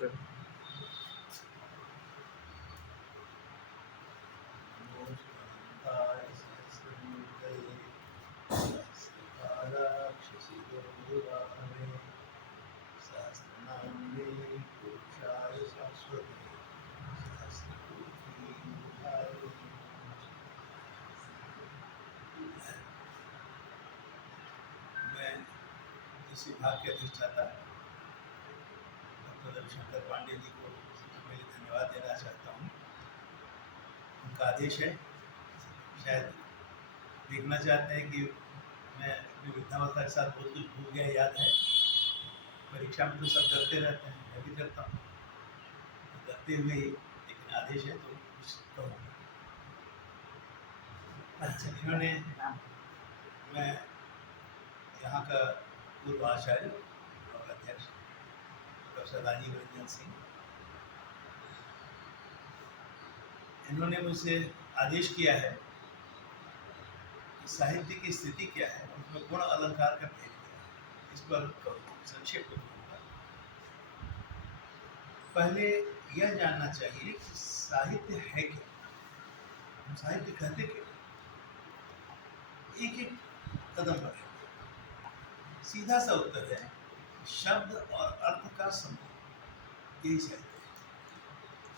पर। मैं इस विभाग के अधिष्ठाता डॉक्टर रविशंकर पांडे जी को सबसे पहले धन्यवाद देना चाहता हूँ। उनका आदेश है, शायद देखना चाहते हैं कि मैं अपनी वृद्धावस्था के साथ बहुत कुछ भूल गया याद है। परीक्षा में तो सब करते रहते हैं, मैं भी करता हूँ, करते हुए ही, लेकिन आदेश है तो कुछ कहूँगा। अच्छा, इन्होंने मैं यहाँ का पूर्व आचार्य और अध्यक्ष प्रोफेसर राजीव रंजन सिंह, इन्होंने मुझसे आदेश किया है कि साहित्य की स्थिति क्या है, उसमें गुण अलंकार का भेद क्या है, इस पर संक्षेप में कहूँगा। पहले यह जानना चाहिए कि साहित्य है क्या, हम साहित्य कहते क्या, एक एक कदम बढ़े। सीधा सा उत्तर है शब्द और अर्थ का समूह, यही साहित्य है।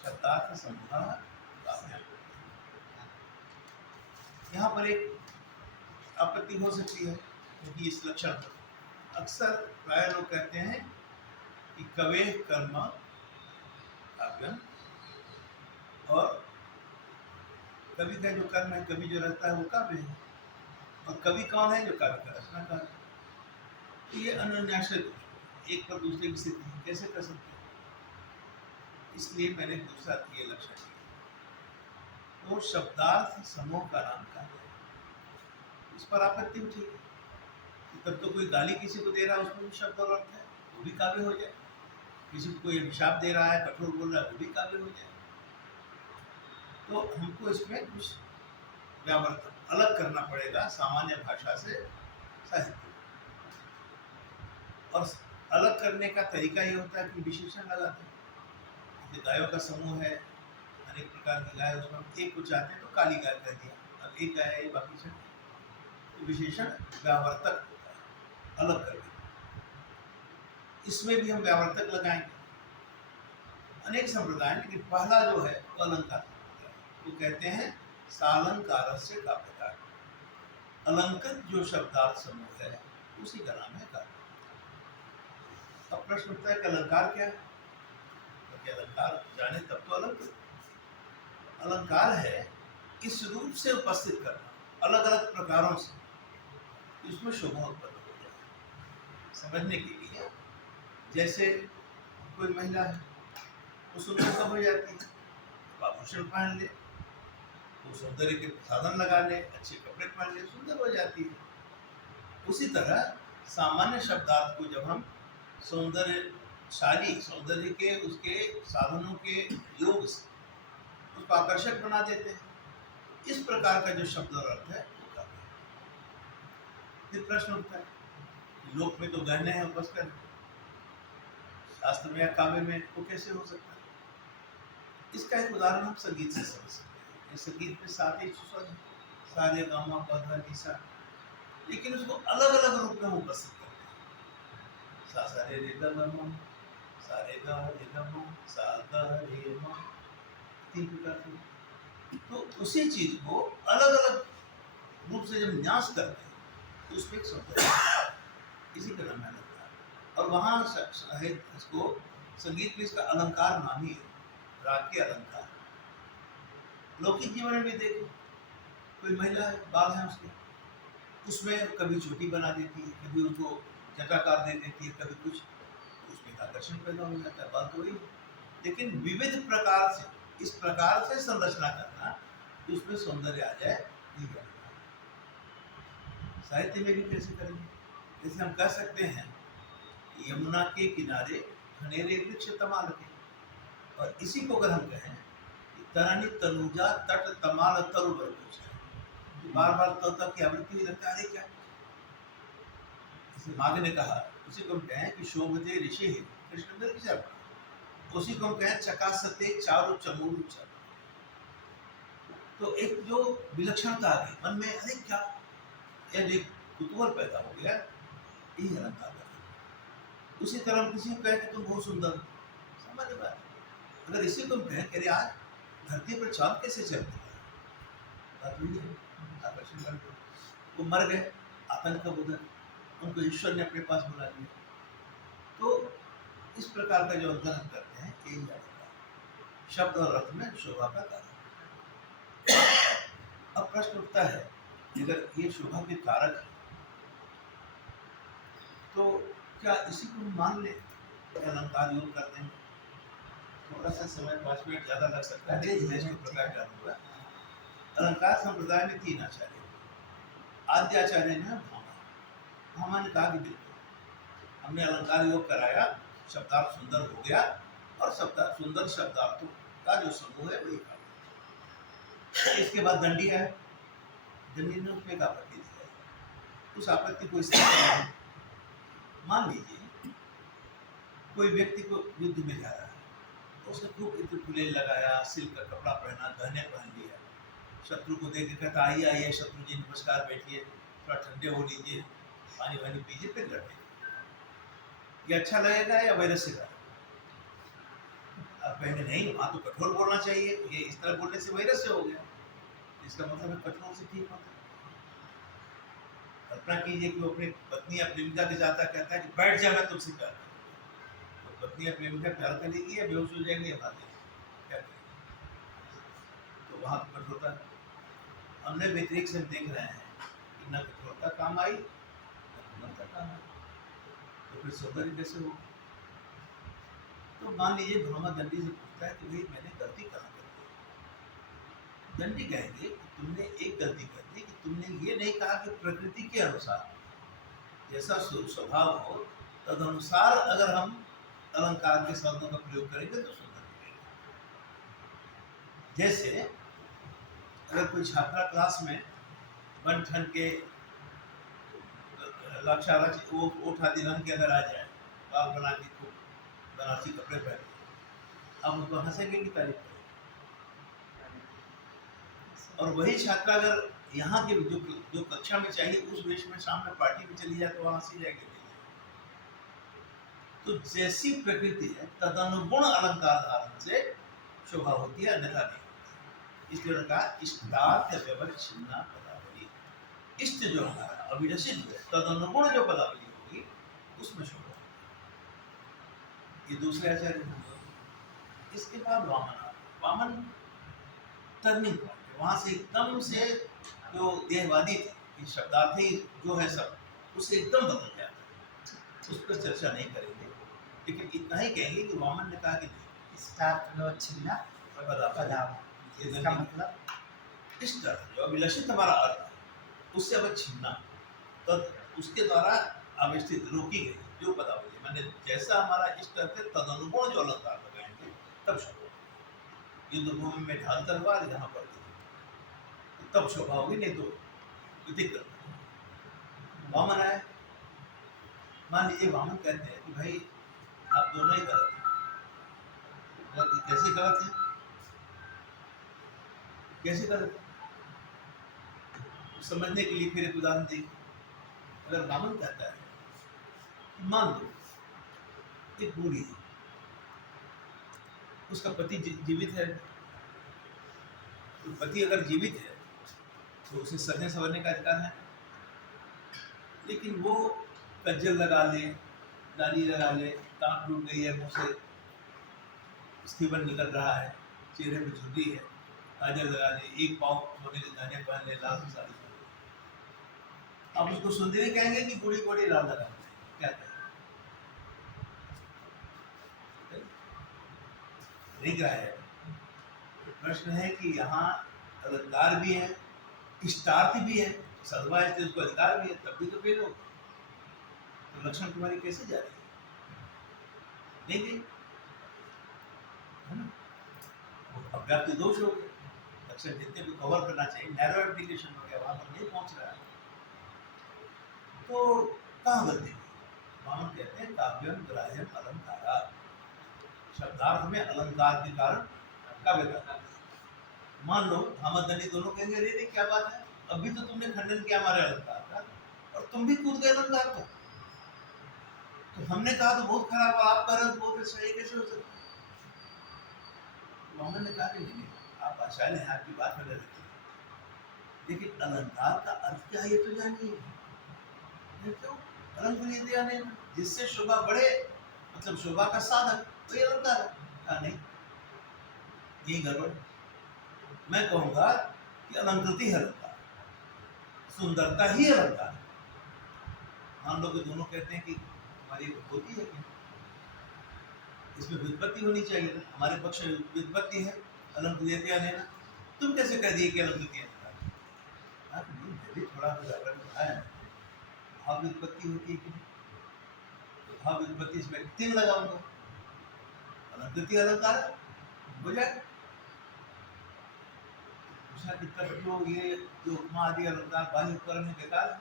शब्दार्थ समूह काव्य। यहाँ पर एक आपत्ति हो सकती है क्योंकि इस लक्षण पर अक्सर प्राय लोग कहते हैं कि कवे कर्म काव्यम, और कवि का जो कर्म है, कवि जो रहता है वो काव्य है, और कवि कौन है, जो काव्य का रचनाकार है। तो ये अन्योन्याश्रय एक पर दूसरे की स्थिति कैसे कर सकते हैं, इसलिए मैंने दूसरा ये लक्षण किया। तो शब्दार्थ समूह का नाम काव्य है। इस पर आपत्ति उठेगी, तब तो कोई गाली किसी को दे रहा है उसमें भी शब्द और अर्थ है, वो भी काव्य हो जाए। किसी को कोई अभिशाप दे रहा है, कठोर बोल रहा है, वो भी काव्य हो जाए। तो हमको इसमें कुछ व्यावर्तन अलग करना पड़ेगा सामान्य भाषा से साहित्य, और अलग करने का तरीका ये होता है कि विशेषण लगाते हैं। गायों का समूह है, अनेक प्रकार की गाय, उसमें हम एक को चाहते हैं तो काली गाय कह दिया, अब एक गाय है, बाकी सब। तो विशेषण व्यावर्तक होता है, अलग करके। इसमें भी हम व्यावर्तक लगाएंगे, अनेक संप्रदाय, लेकिन पहला जो है वो अलंकार, वो कहते हैं सालंकार से काव्यकार। अलंकृत जो शब्दार्थ समूह है उसी का नाम है काव्य। अब प्रश्न उठता है कि अलंकार क्या है, तो अलंकार जाने तब तो अलंकृत। अलंकार है इस रूप से उपस्थित करना अलग अलग प्रकारों से, इसमें शोभा उत्पन्न हो जाए। समझने के लिए, जैसे कोई महिला है वो सुंदर कब हो जाती है, आभूषण पहन ले, वो सौंदर्य के साधन लगा ले, अच्छे कपड़े पहन ले, सुंदर हो जाती है। उसी तरह सामान्य शब्दार्थ को जब हम सौंदर्यशाली, सौंदर्य के उसके साधनों के योग से उसको आकर्षक बना देते हैं, इस प्रकार का जो शब्द और अर्थ है वो काव्य है। फिर प्रश्न उठता है, लोक में तो गहने हैं उपस्कर, शास्त्र में या काव्य में वो कैसे हो सकता है। इसका एक उदाहरण हम संगीत से समझ सकते हैं। संगीत में सात ही स्वर, सारे गामा पधा निसा, लेकिन उसको अलग अलग रूप में उपस्थित करते हैं। सा सा रे रे ग म, सा रे ग रे ग म, सा ग रे म, तीन प्रकार से। तो उसी चीज को अलग अलग रूप से जब न्यास करते हैं तो उसमें एक सौंदर्य, इसी का नाम है अलंकार। और वहाँ इसको संगीत में इसका अलंकार नाम ही है, राग के अलंकार। लौकिक जीवन में भी देखो, कोई महिला है, बाल है उसके, उसमें कभी चोटी बना देती है, कभी उनको जटाकार दे देती है, कभी कुछ, उसमें आकर्षण पैदा हो जाता है, बात तो वही। लेकिन विविध प्रकार से, इस प्रकार से संरचना करना कि उसमें सौंदर्य आ जाए, नहीं करना। साहित्य में भी कैसे करेंगे, जैसे हम कह सकते हैं यमुना के किनारे घनेरे वृक्ष तमाल के, और इसी को अगर हम कहें तरनी तनुजा तट तमाल तरु बरगुज, बार बार तोता की आवृत्ति ही लगता है क्या। जैसे माघ ने कहा, उसी को हम कहें कि शोभते ऋषि कृष्ण, उसी को हम कहें चकासते चारु चमूरु चर। तो एक जो विलक्षणता आ गई मन में, अरे क्या यह जो कुतूहल पैदा हो गया, यही अलंकार है। उसी तरह हम किसी को कहें कि तुम बहुत सुंदर हो, सामान्य बात है। अगर इसी को हम कहें कि आज धरती पर चांद कैसे चलती है, बात हुई है, आकर्षण कर दो। वो मर गए, आतंक का बुधन, उनको ईश्वर ने अपने पास बुला लिया। तो इस प्रकार का जो अंतर हम करते हैं, यही अलंकार शब्द और अर्थ में शोभा का कारण। अब प्रश्न उठता है कि अगर ये शोभा के कारक है, तो क्या इसी को मान ले अलंकार योग कर देंगे? थोड़ा सा समय 5 मिनट ज्यादा लग सकता है, इसको प्रकार करूंगा। अलंकार संप्रदाय में 3 आचार्य, आद्य आचार्य ने भामा ने कहा कि बिल्कुल हमने अलंकार योग कराया, शब्दार्थ सुंदर हो गया, और सुंदर शब्दार्थों का जो समूह है वही का। इसके बाद दंडी है, दंडी ने उसमें एक आपत्ति दिया, उस आपत्ति को इस मान लीजिए कोई व्यक्ति को युद्ध में जा रहा है, उसने खूब इत्र लगाया, सिल्क का कपड़ा पहना, गहने पहन लिया, शत्रु को देख के कहता आइए आइए शत्रु जी नमस्कार, बैठिए, थोड़ा ठंडे हो लीजिए, पानी वानी पीजिए, फिर लड़े। ये अच्छा लगेगा या वैरस्य का? आप कहेंगे नहीं, वहाँ तो कठोर बोलना चाहिए, ये इस तरह बोलने से वैरस्य हो गया। इसका मतलब है कठोर से ठीक होता है। कल्पना कीजिए कि वो अपनी पत्नी या प्रेमिका के जाता कहता है कि बैठ जा, मैं तुमसे प्यार करता हूं। तो पत्नी या प्रेमिका प्यार करेगी या बेहोश हो जाएंगे, क्या करेंगे? तो वहाँ तो कठोरता हमने व्यतिरिक्त से देख रहे हैं कि न कठोरता काम आई, न कोमलता काम आई, तो फिर सौंदर्य कैसे हो? तो मान लीजिए भामा दंडी से पूछता है कि भाई मैंने गलती कहाँ कर दी? दंडी कहेंगे कि तुमने एक गलती कर दी कि तुमने ये नहीं कहा कि प्रकृति के अनुसार जैसा स्वभाव हो तदनुसार अगर हम अलंकार के शब्दों का प्रयोग करेंगे तो सुंदर लगेगा। जैसे अगर कोई छात्रा क्लास में बन ठन के वो ओठ आदि रंग के अंदर आ जाए, बाल बना के खूब बनारसी कपड़े पहने, आप उनको हंसेंगे कि तारीफ करेंगे? और वही छात्रा अगर यहाँ के जो कक्षा में चाहिए उस वेश में शाम में पार्टी में चली जाए तो वहाँ हंसी जाएगी। तो जैसी प्रकृति है तदनुगुण अलंकार धारण से शोभा होती है, अन्यथा नहीं होती। इसलिए उन्होंने कहा इष्टार्थ व्यवच्छिन्ना पदावली, इष्ट जो हमारा अभिलषित है तदनुगुण जो पदावली होगी उसमें शोभा होगी। ये दूसरे आचार्य। इसके बाद वामन टर्निंग पॉइंट, वहां से एकदम से जो देहवादी थे शब्दार्थ ही जो है सब उससे एकदम बदल जाता है। उस पर चर्चा नहीं करेंगे, लेकिन इतना ही कहेंगे कि वामन ने कहा कि इसका मतलब इष्ट जो अभिलषित हमारा अर्थ है उससे अब छिन्ना, तो उसके द्वारा अवस्थित रोकी गई जो पदावली, मैंने जैसा हमारा इष्ट अर्थ है तदनुगुण जो अलंकार लगाएंगे तब शोभा। युद्ध भूमि में ढाल तलवार यहाँ पर तब शोभा होगी, नहीं तो दिक्कत। वामन आए, मान लीजिए वामन कहते हैं कि भाई आप दोनों ही गलत हैं। कैसे गलत है? कैसे गलत है समझने के लिए फिर एक उदाहरण देखिए। अगर वामन कहता है कि मान लो एक बूढ़ी है, उसका पति जीवित है, तो पति अगर जीवित है तो उसे सजने संवरने का अधिकार है, लेकिन वो कज्जल लगा ले, डाली लगा ले, टाँग टूट गई है, मुँह से स्टीवन निकल रहा है, चेहरे पे झुर्री है, काजल लगा ले, एक पाँव सोने के दाने पहन ले, लाल साड़ी पहन ले, अब उसको सुंदरी कहेंगे कि बूढ़ी बूढ़ी लाल लगा ले? क्या कहें? नहीं कहा है। प्रश्न है कि यहाँ अलंकार भी है, इष्टार्थ भी है, सदवा है, उसको अधिकार भी है, तब भी तो फेल हो। तो लक्षण तुम्हारी कैसे जा रही है? नहीं गई है ना? अव्याप्ति दोष हो गए, लक्षण जितने भी कवर करना चाहिए नैरो एप्लीकेशन हो गया, वहां पर नहीं पहुंच रहा है, तो कहाँ गलती? वामन कहते हैं काव्यम ग्राह्यम अलंकारा, शब्दार्थ में अलंकार के कारण काव्य का। मान लो हमदनी दोनों कहेंगे अरे रे क्या बात है, अभी तो तुमने खंडन किया हमारे अलंकार का और तुम भी कूद गए अलंकार पर। तो हमने कहा तो बहुत खराब, आप कह रहे हो बहुत अच्छा, ये कैसे हो सकता है? मोहम्मद ने कहा कि नहीं, आप आचार्य हैं, आपकी बात में रखिए, लेकिन अलंकार का अर्थ क्या है ये तो जानिए। क्यों अलंकृत यानी जिससे शोभा बढ़े, मतलब शोभा का साधक, तो ये अलंकार है। कहा नहीं, ये गड़बड़। मैं कहूंगा कि अलंकृति है अलंकार, सुंदरता ही अलंकार है। मान लो कि दोनों कहते हैं कि हमारी होती है क्या, इसमें व्युत्पत्ति होनी चाहिए ना, हमारे पक्ष में व्युत्पत्ति है अलंकृत लेना, तुम कैसे कह दिए कि अलंकृत? थोड़ा पढ़ा है, भाव व्युत्पत्ति होती है कि नहीं, तो भाव व्युत्पत्ति इसमें तीन लगाऊंगा, अलंकृति अलंकार हो जाए। दूसरा कितना जो ये जो उपमा आदि अलंकार बाह्य उपकरण है बेकार है,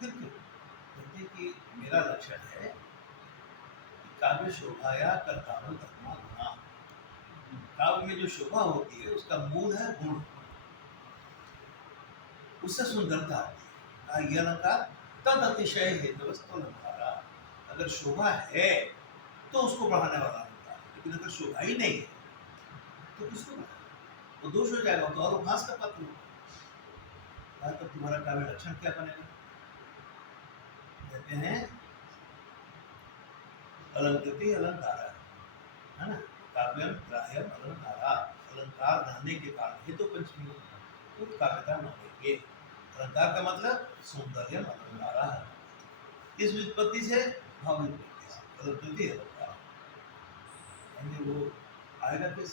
फिर क्यों? कहते कि मेरा लक्षण है कि काव्य शोभाया कर्तानु धर्मा गुणा, काव्य में जो शोभा होती है उसका मूल है गुण, उससे सुंदरता आती है। ये अलंकार तद अतिशय हेतुवस्तु अलंकारा, अगर शोभा है तो उसको बढ़ाने वाला अलंकार, लेकिन अगर शोभा ही नहीं है तो किसको बढ़ाएगा? वो दोष हो जाएगा, तो और उपहास का पात्र होगा। तो तुम्हारा काव्य लक्षण क्या बनेगा? कहते हैं अलंकृति अलंकारा, है ना, काव्यम ग्राह्यम अलंकारा, अलंकार रहने के कारण हेतु पंचमी तो काव्यता न होगी। अलंकार का मतलब सौंदर्य अलंकारा है, इस व्युत्पत्ति से भाव व्युत्पत्ति से अलंकृति अलंकार, यानी वो आएगा किस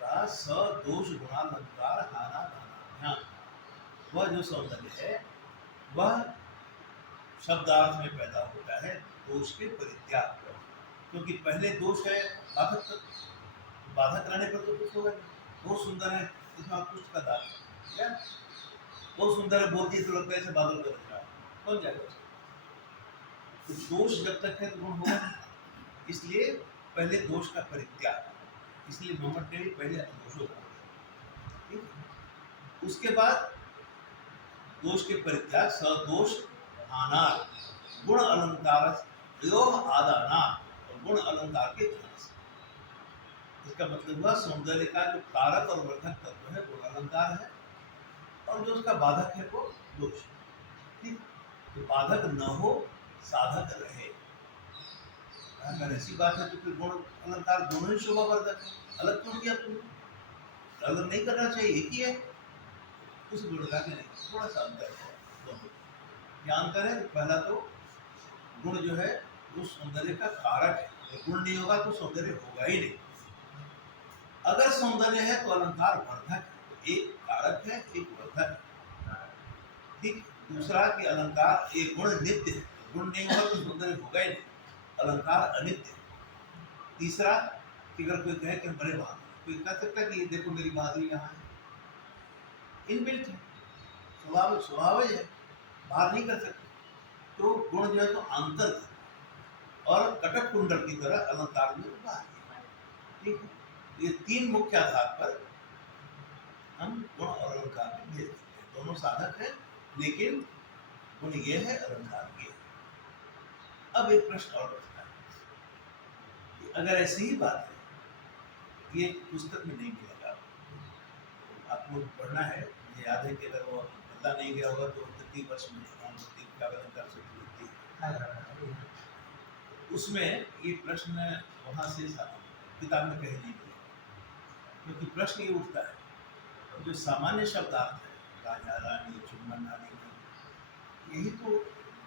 का सदोष गुणालंकार हाना गाना, वह जो सौंदर्य है वह शब्दार्थ में पैदा होता है दोष के परित्याग पर, क्योंकि पहले दोष है बाधक, बाधक रहने पर तो कुछ होगा नहीं। बहुत सुंदर है, इसमें उत्कृष्ट का दाग क्या, बहुत सुंदर है, बोलती है तो लगता है ऐसे बादल कर रहा है, कौन जाएगा उसको? तो दोष जब तक है तो गुण होगा, इसलिए पहले दोष का परित्याग, इसलिए मोहम्मद ने पहले दोषों का, उसके बाद दोष के परित्याग सदोष आना, गुण अलंकार आदाना, और गुण अलंकार के ध्यान से। इसका मतलब हुआ सौंदर्य का जो कारक और वर्धक तत्व है गुण अलंकार है, और जो उसका बाधक है वो दोष। ठीक, तो बाधक न हो साधक रहे, अगर ऐसी बात है तो फिर गुण अलंकार दोनों ही शोभा वर्धक है, अलग क्यों किया तुमने? अलग नहीं करना चाहिए, एक ही है। उस गुण का नहीं, थोड़ा सा अंतर है दोनों। क्या अंतर है? पहला तो गुण जो है वो सौंदर्य का कारक है, तो गुण नहीं होगा तो सौंदर्य होगा ही नहीं। अगर सौंदर्य है तो अलंकार वर्धक है, तो एक कारक है एक वर्धक है। ठीक, दूसरा कि अलंकार एक गुण नित्य है, गुण नहीं होगा तो सौंदर्य होगा ही नहीं, अलंकार अनित्य है। तीसरा कि अगर कोई कहे कि हम बड़े बहादुर, कोई कह सकता है कि देखो मेरी बहादुरी यहाँ है, इनबिल्ट है, स्वभाव है, बाहर नहीं कर सकते। तो गुण जो है तो आंतरिक और कटक कुंडल की तरह अलंकार में बाहर है। ठीक है, ये तीन मुख्य आधार पर हम गुण और अलंकार में भेद करते हैं, दोनों साधक हैं, लेकिन गुण ये है अलंकार ये है। अब एक प्रश्न और उठता है कि अगर ऐसी ही बात है, ये पुस्तक में नहीं मिलेगा, आपको पढ़ना है, मुझे याद है कि अगर वो बदला नहीं गया होगा तो 30 वर्ष में का अलंकार से जुड़ती है, उसमें ये प्रश्न वहाँ से किताब में कहीं नहीं मिलेगा, क्योंकि प्रश्न ये उठता है जो सामान्य शब्दार्थ है, राजा रानी चुम्बन आदि, यही तो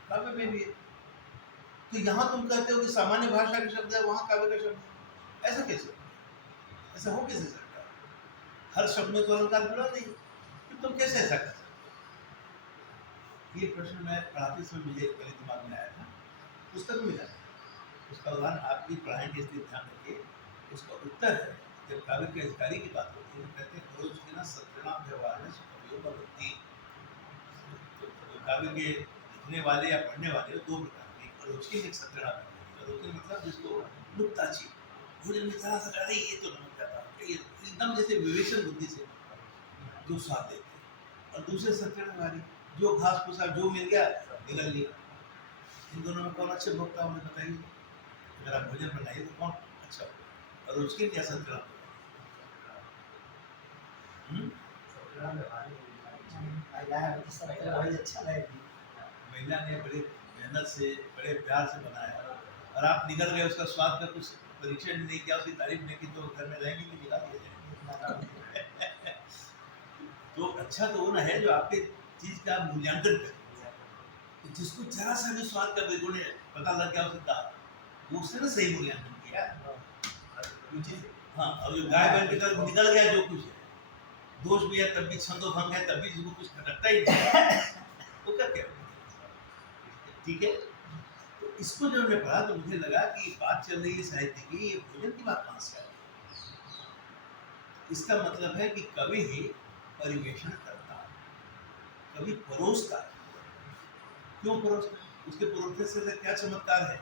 काव्य में भी है। तो यहाँ तुम कहते हो कि सामान्य भाषा के शब्द है, वहाँ काव्य का शब्द है, ऐसा कैसे? ऐसा हो कैसे सकता है? हर शब्द में तो अलंकार जुड़ा नहीं, तो तुम कैसे ऐसा कर सकते? ये प्रश्न मैं पढ़ाते समय मुझे पहले दिमाग में आया था, पुस्तक में मिला, उसका उदाहरण आप भी पढ़ाएंगे इसलिए ध्यान रखिए। उसका उत्तर है, जब काव्य के अधिकारी की बात होती है, कहते हैं खरोच के ना सत्यनाम व्यवहार में उपयोग होती है। तो काव्य के लिखने वाले या पढ़ने वाले दो प्रकार के रोचकी एक सत्रह रोचकी मतलब जिसको नुक्ताची भोजन में जरा सा अरे ये तो नमक जाता है, ये एकदम जैसे विवेचन बुद्धि से जो स्वाद देते हैं। और दूसरे सत्रह वाली जो घास फूसा जो मिल गया निगल लिया। इन दोनों में कौन अच्छे भोक्ता हमें बताइए। अगर आप भोजन बनाइए तो कौन अच्छा हो। और उसके क्या सत्रह महिला ने बड़े मेहनत से बड़े प्यार से बनाया और आप निकल गए, उसका स्वाद का कुछ परीक्षण नहीं किया, उसकी तारीफ नहीं की, तो घर में रहेंगे कि निकाल दिया जाएगा। तो अच्छा तो वो ना है जो आपके चीज का मूल्यांकन करे, जिसको जरा सा भी स्वाद का बिल्कुल पता लग गया उसका, वो उससे ना सही मूल्यांकन किया। हाँ, और जो गाय बैल निकल गया जो कुछ दोष भी है तब भी छंदो भंग है तब भी जिसको कुछ खटकता ही नहीं वो क्या क्या ठीक है। तो इसको जब मैं पढ़ा तो मुझे लगा कि बात चल रही है साहित्य की, ये भोजन की बात कहाँ से आ रही। इसका मतलब है कि कवि ही परिवेशन करता है, कवि परोसता है। क्यों परोसता है? उसके परोसने से क्या चमत्कार है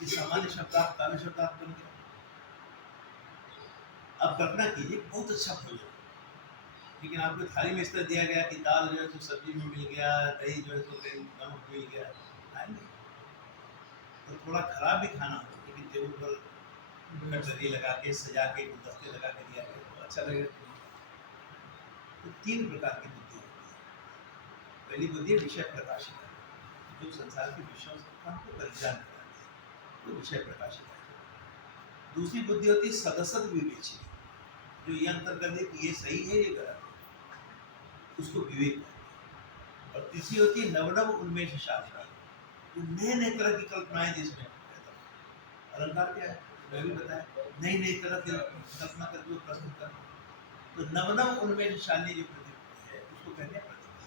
कि सामान्य शब्दार्थ काव्य शब्दार्थ बन गया। अब कल्पना कीजिए बहुत अच्छा भोजन, लेकिन आपको थाली में इस तरह दिया गया कि दाल जो है तो सब्जी में मिल गया, दही जो है तो कहीं नमक मिल गया, खाएंगे तो थोड़ा खराब भी खाना हो, लेकिन टेबल पर कटलरी लगा के सजा के गुलदस्ते लगा के दिया गया तो अच्छा लगेगा। तो तीन प्रकार की बुद्धि होती है। पहली बुद्धि विषय प्रकाशिका, जो संसार के विषयों से हमको परिज्ञान कराती है, वो विषय प्रकाशिका है। दूसरी बुद्धि होती है सदसद विवेचनी, जो ये अंतर कर दे कि ये सही है ये गलत है, उसको विवेक है। और तीसरी होती है नवनव उन्मेषशालिनी, जो नए नए तरह की कल्पनाएं जिसमें अलंकार क्या है मैं भी बताया, नई नई तरह की कल्पना करके प्रस्तुत करना। तो नवनव उन्मेषशालिनी जो प्रतिभा है उसको कहते हैं प्रतिभा।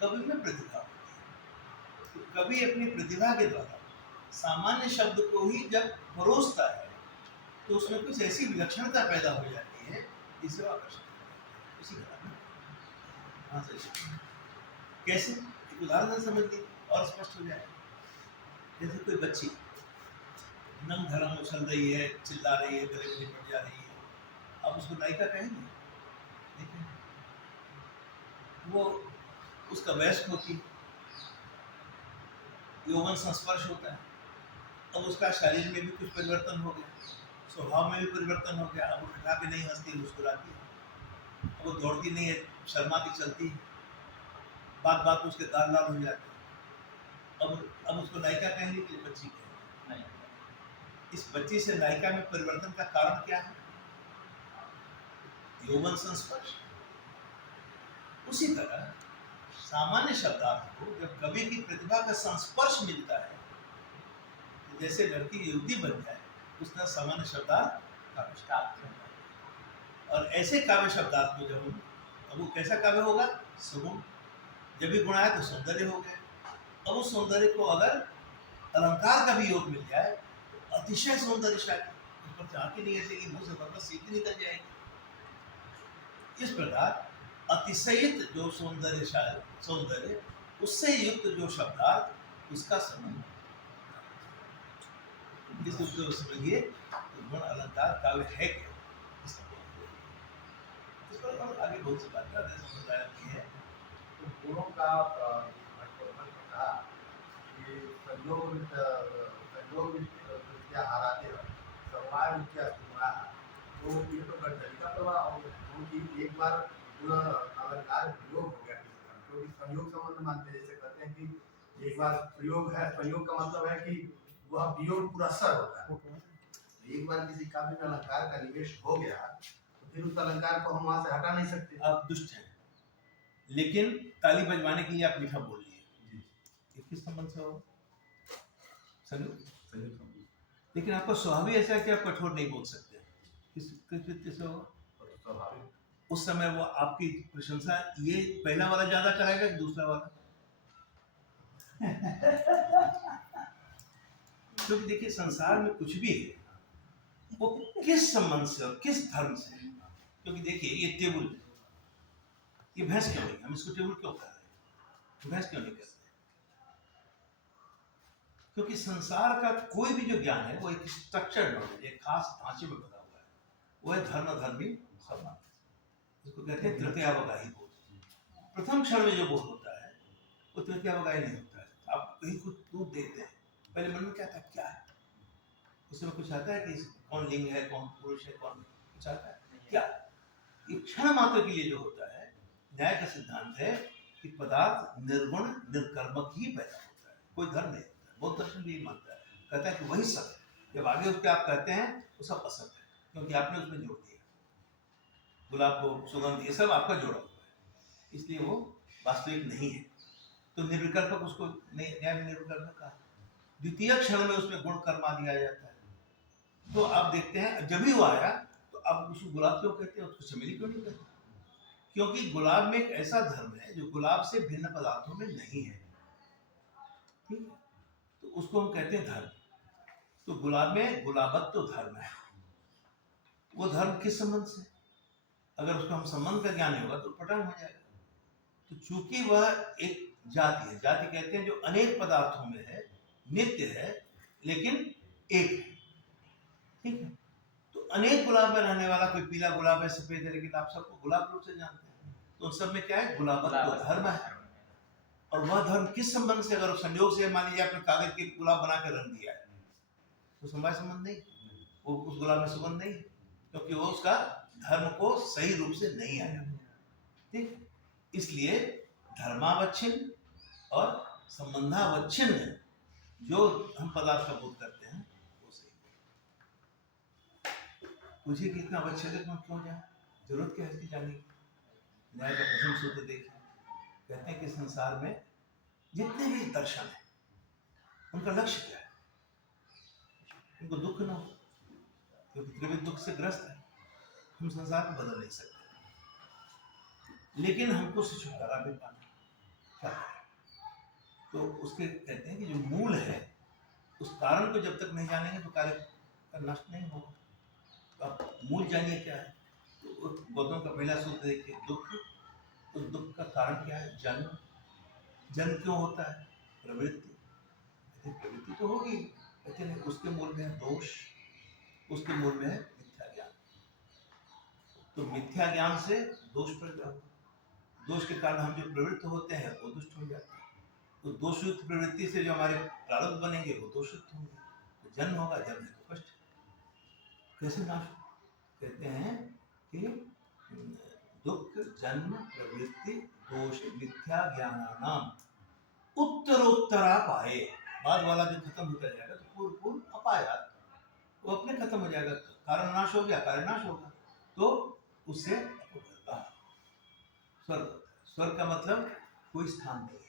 कवि में प्रतिभा होती है, तो कवि अपनी प्रतिभा के द्वारा सामान्य शब्द को ही जब परोसता है तो उसमें कुछ ऐसी विलक्षणता पैदा हो जाती है जिससे आकर्षण उसी तरह। हाँ सर, कैसे एक उदाहरण से समझ लीजिए और स्पष्ट हो जाए। जैसे कोई बच्ची नंग धड़ंग उछल रही है, चिल्ला रही है, गले में लिपट जा रही है, अब उसको नायिका कहेंगे? देखिए वो उसका वयस्क होती, यौवन संस्पर्श होता है, अब उसका शरीर में भी कुछ परिवर्तन हो गया, स्वभाव में भी परिवर्तन हो गया। अब वो ठठा के नहीं हंसती, मुस्कुराती है, अब वो दौड़ती नहीं है, शर्माती चलती है, बात बात उसके दाल लाल हो जाते हैं। अब उसको नायिका कहेंगे कि बच्ची कहेंगे? इस बच्ची से नायिका में परिवर्तन का कारण क्या है? यौवन संस्पर्श। उसी तरह सामान्य शब्दार्थ को जब कवि की प्रतिभा का संस्पर्श मिलता है तो जैसे लड़की युवती बन जाए, उस तरह सामान्य शब्दार्थ काव्य। और ऐसे काव्य शब्दार्थ को जब अब वो कैसा काव्य होगा? सगुण। जब भी गुण आया तो सौंदर्य हो गया। अब उस सौंदर्य को अगर अलंकार का भी योग मिल जाए तो अतिशय सौंदर्यशाली, उस पर आंखें नहीं हटेगी, मुंह से बरबस सीधी निकल जाएगी। इस प्रकार अतिशयित जो सौंदर्य उससे युक्त जो शब्दार्थ उसका समूह, इस रूप से समझिए गुण अलंकार काव्य है क्या, इस पर और आगे बहुत सी बात समझदार की है। तो गुणों का कहा कि संयोग विद्या हराते हैं, स्वभाव विद्या गुणा, तो ये तो तरीका प्रभाव, क्योंकि एक बार पूरा अलंकार प्रयोग हो गया, क्योंकि संयोग संबंध मानते हैं, जैसे कहते हैं कि एक बार प्रयोग है, प्रयोग का मतलब है कि वह वियोग पूरा सर होता है। एक बार किसी काव्य में अलंकार का निवेश हो गया तो फिर उस अलंकार को हम वहां से हटा नहीं सकते। आप दुष्ट हैं, लेकिन ताली बजवाने के लिए आप मीठा बोल लिए, ये किस संबंध से हो? लेकिन आपका स्वभाव ही ऐसा है कि आप कठोर नहीं बोल सकते, किस रीति से होगा? स्वाभाविक। उस समय वो आपकी प्रशंसा ये पहला वाला ज्यादा कराएगा कि दूसरा वाला? क्योंकि देखिए संसार में कुछ भी है वो किस संबंध से और किस धर्म से, क्योंकि देखिए ये टेबल, ये भैंस क्यों नहीं, हम इसको टेबल क्यों कर रहे हैं, भैंस क्यों नहीं करते? क्योंकि संसार का कोई भी जो ज्ञान है वो एक स्ट्रक्चर्ड नॉलेज, एक खास ढांचे में बना हुआ है। वो है धर्म धर्मी सम्मान, इसको कहते हैं तृतीयावगाही बोध। प्रथम क्षण में जो बोध होता है वो तृतीयावगाही नहीं होता है। आप कहीं कुछ दूध देते हैं, पहले मन में क्या था, क्या है, उसमें कुछ आता है कि कौन लिंग है, कौन पुरुष है, कौन कुछ आता है क्या? ये क्षण मात्र के लिए जो होता है, न्याय का सिद्धांत है कि पदार्थ निर्गुण निर्कर्मक ही पैदा होता है, कोई धर्म नहीं होता है। बौद्ध दर्शन भी यही मानता है, कहता है कि वही सत्य है। जब आगे उसके आप कहते हैं वो सब असत्य है, क्योंकि आपने उसमें जोड़ दिया, गुलाब को सुगंध, ये सब आपका जोड़ा हुआ है, इसलिए वो वास्तविक नहीं है। तो निर्विकल्पक उसको न्याय में निर्विकल्पक कहा। द्वितीय क्षण में उसमें गुण कर्मा दिया जाता है। तो आप देखते हैं जब भी वो आया तो अब उसको गुलाब क्यों कहते हैं, उसको चमेली क्यों नहीं कहते? क्योंकि गुलाब में एक ऐसा धर्म है जो गुलाब से भिन्न पदार्थों में नहीं है, ठीक है, तो उसको हम कहते हैं धर्म। तो गुलाब में गुलाबत्व तो धर्म है। वो धर्म किस संबंध से, अगर उसको हम संबंध का ज्ञान नहीं होगा तो पटान हो जाएगा। तो चूंकि वह एक जाति है, जाति कहते हैं जो अनेक पदार्थों में है, नित्य है, लेकिन एक है, ठीक है। तो अनेक गुलाब में रहने वाला, कोई पीला गुलाब है, सफेद है, लेकिन आप सबको गुलाब रूप से जानते हैं। तो उन सब में क्या है, गुलाबत्व धर्म है। और वह धर्म किस संबंध से, अगर संयोग से मान लीजिए आपने कागज के गुलाब बना के रंग दिया है तो समवाय संबंध नहीं, वो उस गुलाब में सुगंध नहीं है, क्योंकि वो उसका धर्म को सही रूप से नहीं आया, ठीक। इसलिए धर्मावच्छिन्न और संबंधावच्छिन्न जो हम पदार्थ का बोध करते हैं वो सही। पूछिए कि इतना अवच्छेदक में क्यों जाए, जरूरत क्या है इसकी जानने की? न्याय का प्रथम सूत्र देखिए, कहते हैं कि संसार में जितने भी दर्शन है उनका लक्ष्य क्या है? उनको दुख न हो, क्योंकि त्रिविध दुख से ग्रस्त है। हम संसार को बदल नहीं सकते, लेकिन हमको उससे छुटकारा भी पाना, क्या है? तो उसके कहते हैं कि जो मूल है उस कारण को जब तक नहीं जानेंगे तो कार्य का नष्ट नहीं होगा। तो आप मूल जानिए क्या है। तो गौतम का पहला सूत्र देखिए, दुख। उस दुख का कारण क्या है? जन्म। जन्म क्यों होता है? प्रवृत्ति। प्रवृत्ति तो होगी, लेकिन उसके मूल में है दोष, उसके मूल में है मिथ्या ज्ञान। तो मिथ्या ज्ञान से दोष पैदा होगा, दोष के कारण हम जो प्रवृत्त होते हैं वो दुष्ट हो जाते हैं। तो दोषयुक्त प्रवृत्ति से जो हमारे प्रारब्ध बनेंगे वो दोषयुक्त होंगे, तो जन्म होगा, जन्म है तो कष्ट। कैसे नाश? कहते हैं कि दुख जन्म प्रवृत्ति दोष मिथ्या ज्ञानानाम उत्तरोत्तरा पाए। बाद वाला जो खत्म होता जाएगा तो पूर्व पूर्व अपाया, वो अपने खत्म हो जाएगा, कारण नाश हो गया, कार्य नाश होगा, तो उससे स्वर्ग। स्वर्ग का मतलब कोई स्थान नहीं है।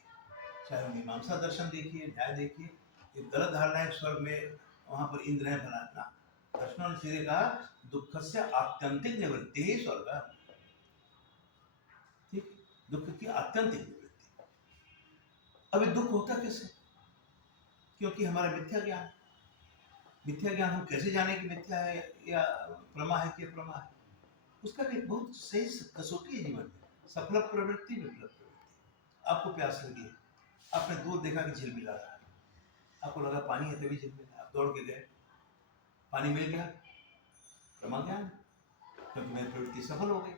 चाहे मीमांसा दर्शन देखिए, न्याय देखिए, एक गलत धारणा है स्वर्ग में वहां पर इंद्र है बनाना। दर्शनों ने सीधे कहा दुख से आत्यंतिक निवृत्ति ही स्वर्ग, ठीक, दुख की आत्यंतिक निवृत्ति। अभी दुख होता कैसे? क्योंकि हमारा मिथ्या ज्ञान। मिथ्या ज्ञान हम कैसे जाने कि मिथ्या है या प्रमा है कि प्रमा है? उसका भी बहुत सही कसौटी है जीवन में। सफल प्रवृत्ति, विफल प्रवृत्ति। आपको प्यास लगी है, आपने दूर देखा कि झिलमिला रहा है, आपको लगा पानी है तभी झिलमिला, आप दौड़ के गए, पानी मिल गया, प्रमा ज्ञान, क्योंकि मेरी प्रवृत्ति सफल हो गई।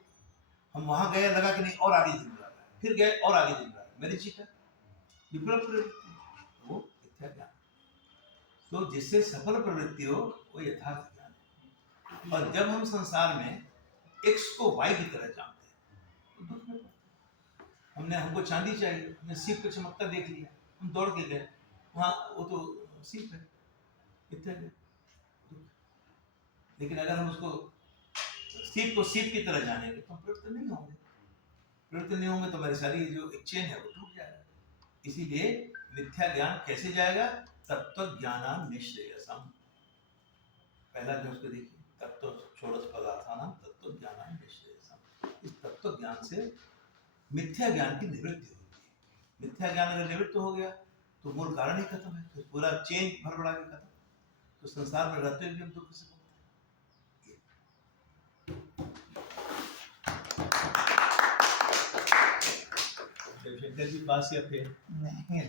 हम वहां गए, लगा कि नहीं और आगे झिलमिला रहा है, फिर गए और आगे झिलमिला रहा है, मेरी जीता। विफल प्रवृत्ति वो मिथ्या ज्ञान। तो जिससे सफल प्रवृत्ति हो वो यथार्थ ज्ञान है। और जब हम संसार में एक्स को वाई की तरह जानते हैं तो दुख में हमने, हमको चांदी चाहिए, हमने सीप को चमकता देख लिया, हम दौड़ के गए वहाँ, वो तो सीप है, इतने। लेकिन अगर हम उसको सीप को सीप की तरह जानेंगे तो हम प्रवृत्त नहीं होंगे। प्रवृत्त नहीं होंगे तो हमारी सारी जो एक चेन है वो टूट जाएगा। इसीलिए मिथ्या ज्ञान कैसे जाएगा? तत्व ज्ञानान निश्रेयसम। पहला जो उसको देखिए, तत्व षोडश पदार्थानां तत्व ज्ञानान निश्रेयसम। इस तत्व ज्ञान से मिथ्या ज्ञान की निवृत्ति होती है। मिथ्या ज्ञान अगर निवृत्त हो गया तो मूल कारण ही खत्म है, तो पूरा चेन भरभरा के खत्म। तो संसार में रहते हुए दुख से शंकर जी पास या फिर नहीं